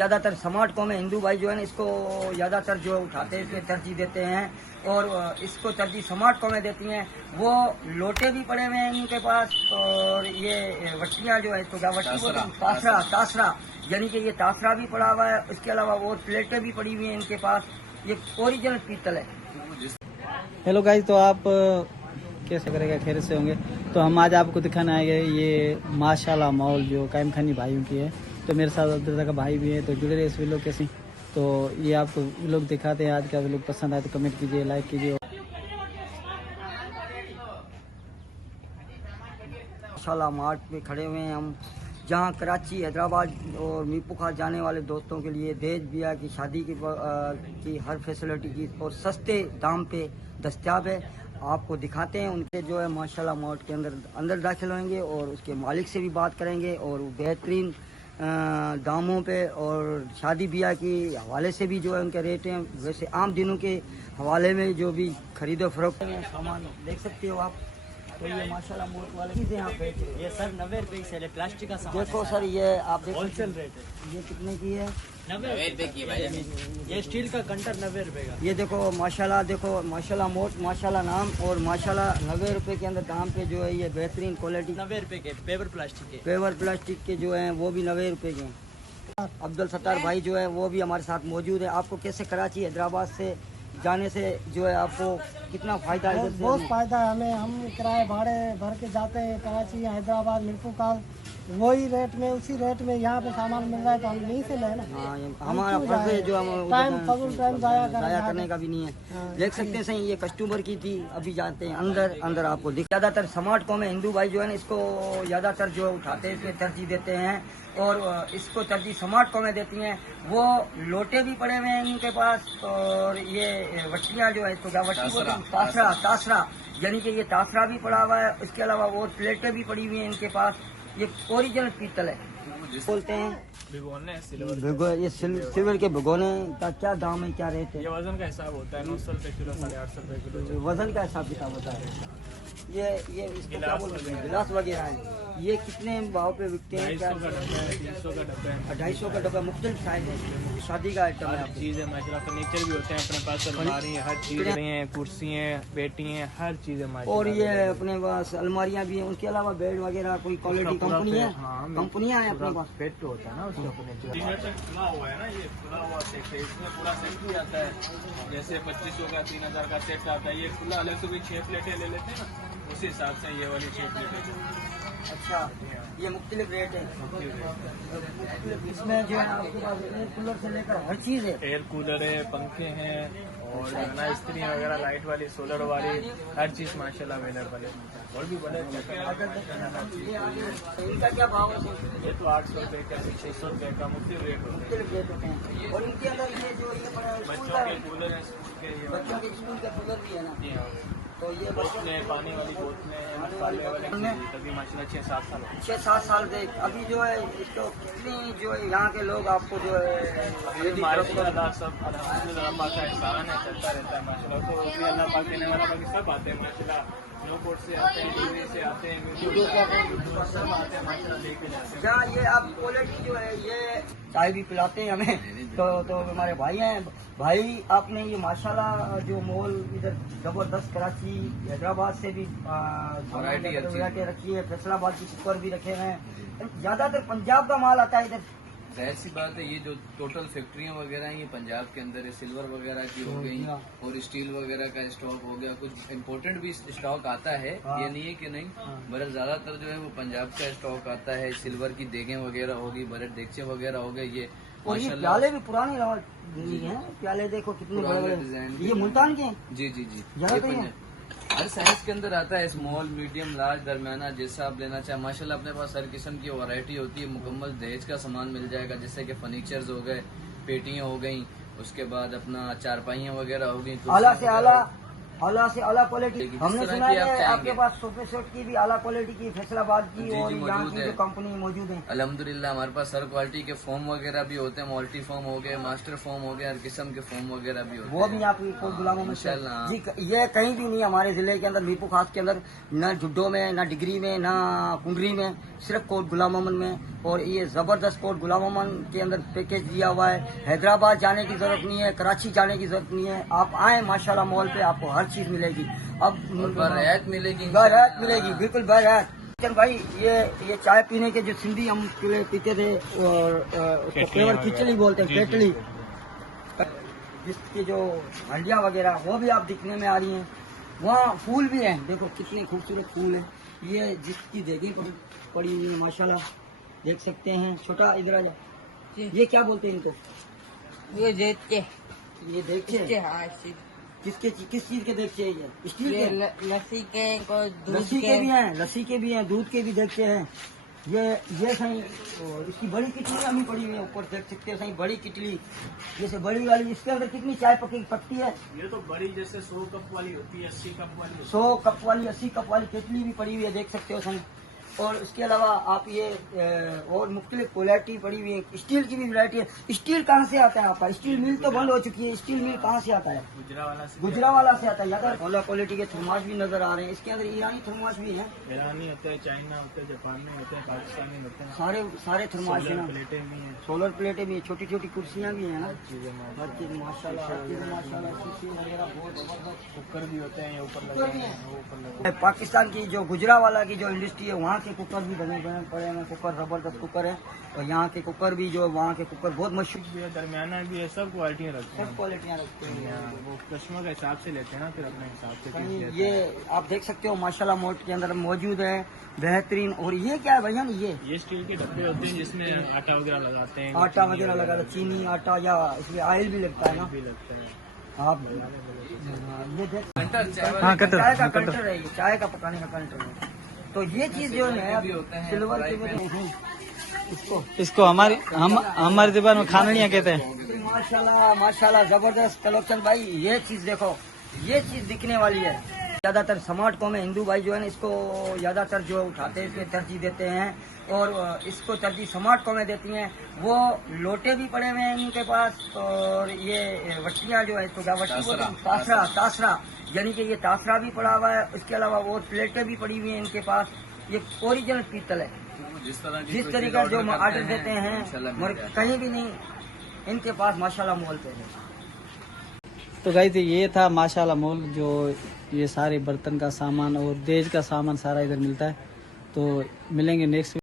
ज़्यादातर smart com है, हिंदू भाई जो है ना इसको ज़्यादातर जो उठाते हैं तरजीह देते हैं और इसको तरजीह स्मार्ट कॉमें देती हैं। वो लोटे भी पड़े हुए हैं इनके पास और ये वटियाँ जो है इसको क्या वटी बोलते हैं, तासरा तासरा यानी कि ये तासरा भी पड़ा हुआ है। इसके अलावा और प्लेटें भी पड़ी हुई हैं इनके पास। ये ओरिजिनल पीतल है। हेलो गाइस, तो आप कैसे करेगा, खैर से होंगे। तो हम आज आपको दिखाने आएंगे ये माशाल्लाह मॉल जो कायम खानी भाइयों की है। तो मेरे साथ अब्दुल्ला का भाई भी है, तो जुड़े रहे इस वीडियो के साथ। तो ये आपको व्लॉग दिखाते हैं। आज का व्लॉग पसंद आए तो कमेंट कीजिए, लाइक कीजिए। माशाल्लाह मार्ट पे खड़े हुए हैं हम, जहाँ कराची, हैदराबाद और मीरपुर जाने वाले दोस्तों के लिए देश बिया की शादी की हर फैसिलिटी की और सस्ते दाम पे दस्तयाब है। आपको दिखाते हैं उनके जो है माशाल्लाह मॉल के अंदर दाखिल होंगे और उसके मालिक से भी बात करेंगे और बेहतरीन दामों पे और शादी ब्याह के हवाले से भी जो है उनके रेट हैं। वैसे आम दिनों के हवाले में जो भी खरीदो फरोख्त में सामान देख सकते हो आप। तो ये माशाल्लाह मोट वाले चीज़ें यहाँ पे ये सर 90 रुपये की है, प्लास्टिक का सामान। देखो सर, ये आप देखो होलसेल रेट है। ये कितने की है? 90 रुपये की है। ये स्टील का कंटर 90 रुपये का। ये देखो माशाल्लाह मोट माशाल्लाह नाम और माशाल्लाह 90 रुपये के अंदर दाम पे जो है ये बेहतरीन क्वालिटी 90 रुपये के पेपर प्लास्टिक के जो हैं वो भी 90 रुपये के हैं। अब्दुल सत्तार भाई जो है वो भी हमारे साथ मौजूद है। आपको कैसे कराची हैदराबाद से जाने से जो है आपको कितना फ़ायदा है? बहुत फ़ायदा है हमें। हम किराए भाड़े भर के जाते हैं कराची, हैदराबाद, मीरपुर का वही रेट में, उसी रेट में यहाँ पे सामान मिल रहा है तो हम यहीं से लें ना। हाँ, हमारा फर्ज है जो हम टाइम जाया करने का भी नहीं है। देख सकते हैं सही, ये कस्टमर की थी। अभी जाते हैं अंदर आपको ज़्यादातर स्मार्ट कॉम है, हिंदू भाई जो है ना इसको ज़्यादातर जो उठाते हैं तरजीह देते हैं और इसको तरजीह स्मार्ट कॉमें देती हैं। वो लोटे भी पड़े हुए हैं इनके पास और ये वटियाँ जो है इसको क्या वटी बोलते हैं, तासरा यानी कि ये तासरा भी पड़ा हुआ है। इसके अलावा और प्लेटें भी पड़ी हुई हैं इनके पास। ये ओरिजिनल पीतल है बोलते हैं। ये सिल्वर के भिगोने का क्या दाम है, क्या रेट है? ये वजन का हिसाब होता है, 900 रुपये किलो, 850 रुपये किलो। वजन का हिसाब किताब होता है। ये इसको क्या बोलते हैं, गिलास वगैरह है। ये कितने भाव पे बिकते हैं? 250 का डब्बा है, 300 का डब्बा है, 250 का डब्बा। मुख्तलिफ साइज है, शादी का आइटम है। हर चीज़ है माशाल्लाह। फर्नीचर भी होते हैं अपने पास, अलमारी है, हर चीज़ हैं, कुर्सी हैं, पेटी हैं, हर चीज़ है माशाल्लाह। और ये अपने पास अलमारियाँ भी हैं। उसके अलावा बेड वगैरह कोई क्वालिटी कंपनी है? कंपनियाँ हैं अपने पास। पेट तो होता है ना उसका फर्नीचर। खुला हुआ है ना, ये खुला हुआ सेट है। इसमें पूरा सेट भी आता है। जैसे 2500 का 3000 का सेट आता है। ये खुला अलग से भी 6 प्लेटें ले लेते हैं ना, उसी हिसाब से ये वाली 6 प्लेटें। अच्छा, ये मुख्तलिफ रेट है। इसमें जो है आपके पास एयर कूलर से लेकर हर चीज़ है। एयर कूलर है, पंखे हैं और ना इस्त्री वगैरह, लाइट वाली, सोलर वाली, हर चीज़ माशाल्लाह अवेलेबल है। और भी बड़े इनका क्या भाव है? ये तो 800 रुपये का, 600 रुपये का मुख्तलिफ रेट होता है। मुख्तलिफ रेट होते हैं। और इनके अंदर ये जो ये बड़ा बच्चों के कूलर है, स्कूल के, ये बच्चों के स्कूल का कूलर भी है ना। जी हाँ। तो ये बोतलें, पानी वाली बोतलें, मसाले वाले, तभी माशाल्लाह 6-7 साल हो गए। 6-7 साल से अभी जो है इसको कितनी जो है यहाँ के लोग आपको जो है माशाल्लाह सब अल्हम्दुलिल्लाह अल्लाह पाक का एहसान है, चलता रहता है माशाल्लाह। तो उसमें अल्लाह पाक देने वाला बाकी सब आते हैं माशाल्लाह। नोपोर्ट से आते हैं, टीवी से आते हैं, वीडियो से आते हैं, सब आते हैं माशाल्लाह, लेके जाते हैं। जहाँ ये अब क्वालिटी जो है, ये चाय भी पिलाते हैं हमें। तो हमारे भाई हैं। भाई आपने ये माशाल्लाह जो मॉल इधर जबरदस्त कराची हैदराबाद से भी वैरायटी रखी है, फैसलाबाद की कुकर भी रखे हैं। ज्यादातर पंजाब का माल आता है इधर। जाहिर सी बात है, ये जो टोटल फैक्ट्रियां वगैरह हैं ये पंजाब के अंदर है। सिल्वर वगैरह की हो गई और स्टील वगैरह का स्टॉक हो गया। कुछ इम्पोर्टेंट भी स्टॉक आता है, ये नहीं है कि नहीं, बल्कि ज्यादातर जो है वो पंजाब का स्टॉक आता है। सिल्वर की देगें वगैरह होगी, बड़े देगचे वगैरह हो गए। ये और ये प्याले भी पुराने हैं। प्याले देखो कितने बड़े डिजाइन। ये मुल्तान के हैं? जी जी जी। ये हर साइज के अंदर आता है, स्मॉल, मीडियम, लार्ज, दरमियाना, जैसा आप लेना चाहें। माशाल्लाह अपने पास हर किस्म की वैरायटी होती है। मुकम्मल दहेज का सामान मिल जाएगा, जैसे कि फर्नीचर्स हो गए, पेटियां हो गई, उसके बाद अपना चारपाइयाँ वगैरह हो गई, आला से आला आला से आला क्वालिटी। जिस हमने तरह सुना की है आप आपके चाहेंगे। पास सोफे सेट की भी आला क्वालिटी की फैसलाबाद की जी, और जी, यहाँ मौजूद की है। जो कंपनी मौजूद है। अल्हम्दुलिल्लाह हमारे पास हर क्वालिटी के फोम वगैरह भी होते हैं, मल्टी फोम हो गए, मास्टर फोम हो गया, हर किस्म के फोम वगैरह भी होते वो हैं। भी आपकी कोट गुलाम मोहम्मद से माशाल्लाह। जी। ये कहीं भी नहीं हमारे जिले के अंदर, मीरपुर खास के अंदर, न जुड्डो में, न डिग्री में, न कुंडरी में, सिर्फ कोट गुलाम मोहम्मद में। और ये जबरदस्त कोट गुलाम मोहम्मद के अंदर पैकेज दिया हुआ है। हैदराबाद जाने की जरूरत नहीं है, कराची जाने की जरूरत नहीं है। आप आए माशाल्लाह मॉल पे, आपको हर चीज मिलेगी। अब बरहत मिलेगी, बरहत मिलेगी, बिल्कुल बरहत। चल भाई, ये चाय पीने के जो सिंधी हम पहले पीते थे और उसको केवल खिचड़ी बोलते हैं, केटली, जिसकी जो हंडियाँ वगैरह वो भी आप दिखने में आ रही हैं। वहाँ फूल भी हैं, देखो कितने खूबसूरत फूल हैं। ये जिसकी देगी पड़ी हुई है माशाल्लाह, देख सकते हैं। छोटा इधर आ जा, ये क्या बोलते हैं इनको? ये देख के ये देखिए किस चीज के देखते हैं? ये स्टील ये के, लस्सी के को दूध लस्सी के भी हैं, लस्सी के भी हैं, दूध के भी देखते हैं। ये सही, और इसकी बड़ी किटली हमें पड़ी हुई है ऊपर, देख सकते हैं सही बड़ी किटली, जैसे बड़ी वाली। इसके अंदर कितनी चाय पकती है? ये तो बड़ी जैसे 100 कप वाली होती है, 80 कप वाली होती है। 100 कप वाली, 80 कप वाली केटली भी पड़ी हुई है, देख सकते हो सही। और इसके अलावा आप ये और मुख्तलिफ क्वालिटी पड़ी हुई है। स्टील की भी वैरायटी है। स्टील कहाँ से आता है आपका? स्टील मिल तो बंद हो चुकी है, स्टील मिल कहाँ से आता है? गुजरावाला से आता है। अगर ओला क्वालिटी के थर्मास भी नजर आ रहे हैं। इसके अंदर ईरानी थर्मास भी है, ईरानी होता है, चाइना होता है, जापान में होते हैं, पाकिस्तानी होते हैं, सारे थर्मास है ना। प्लेटें भी हैं। सोलर प्लेटें भी, छोटी छोटी कुर्सियाँ भी हैं ना, हर चीज माशाल्लाह, हर चीज माशाल्लाह। शीशे वगैरह बहुत जबरदस्त। कुकर भी होते हैं, ये ऊपर कुकर भी लगे हैं। हैं, वो ऊपर लगे हैं। पाकिस्तान की जो गुजरावाला की जो इंडस्ट्री है, वहाँ के कुकर भी बने पड़े हैं। कुकर जबरदस्त कुकर है। और यहाँ के कुकर भी, जो वहाँ के कुकर बहुत मशहूर भी है, दरमियाना भी है, सब क्वालिटियाँ रखते सब हैं। क्वालिटियाँ रखते हैं। यहाँ वो कस्टमर के हिसाब से लेते हैं ना, फिर अपने हिसाब से सही, पीस लेते ये हैं। आप देख सकते हो माशाल्लाह मोट के अंदर मौजूद है, बेहतरीन। और ये क्या है भैया? ये स्टील के डब्बे होते हैं जिसमें आटा वगैरह लगाते हैं, आटा वगैरह लगा, चीनी आटा, या इसमें ऑयल भी लगता है ना। भी लगता है। आप ये देख, कंटर चाय वाला हाँ कटर, चाय का हाँ, कटर। कंटर है, ये चाय का पकाने का कंटर है। तो ये चीज जो है भी होते हैं, सिल्वर फ्राई के में है, इसको हमारे दीवार में खानड़ियाँ कहते हैं। माशाल्लाह माशाल्लाह जबरदस्त कलेक्शन भाई। ये चीज देखो, ये चीज दिखने वाली है। ज्यादातर स्मार्ट कॉम में हिंदू भाई जो है ना, इसको ज्यादातर जो उठाते हैं, इसमें तरजीह देते हैं। और इसको तरजीह स्मार्ट कॉमें देती हैं। वो लोटे भी पड़े हुए हैं इनके पास। और ये वट्टियाँ जो है, तो क्या वट्टी बोलते हैं? तासरा, तासरा, यानी कि ये तासरा भी पड़ा हुआ है। इसके अलावा वो प्लेटें भी पड़ी हुई हैं इनके पास। ये ओरिजिनल पीतल है। जिस तरह की जिस कोई तरीके चीज़ का जो order ऑर्डर करते देते इंशाल्लाह हैं, मिल और जाता है। कहीं भी नहीं इनके पास माशाल्लाह मॉल पे है। तो गाइस ये था माशाल्लाह मॉल, जो ये सारे बर्तन का सामान और देज का सामान सारा इधर मिलता है। तो मिलेंगे नेक्स्ट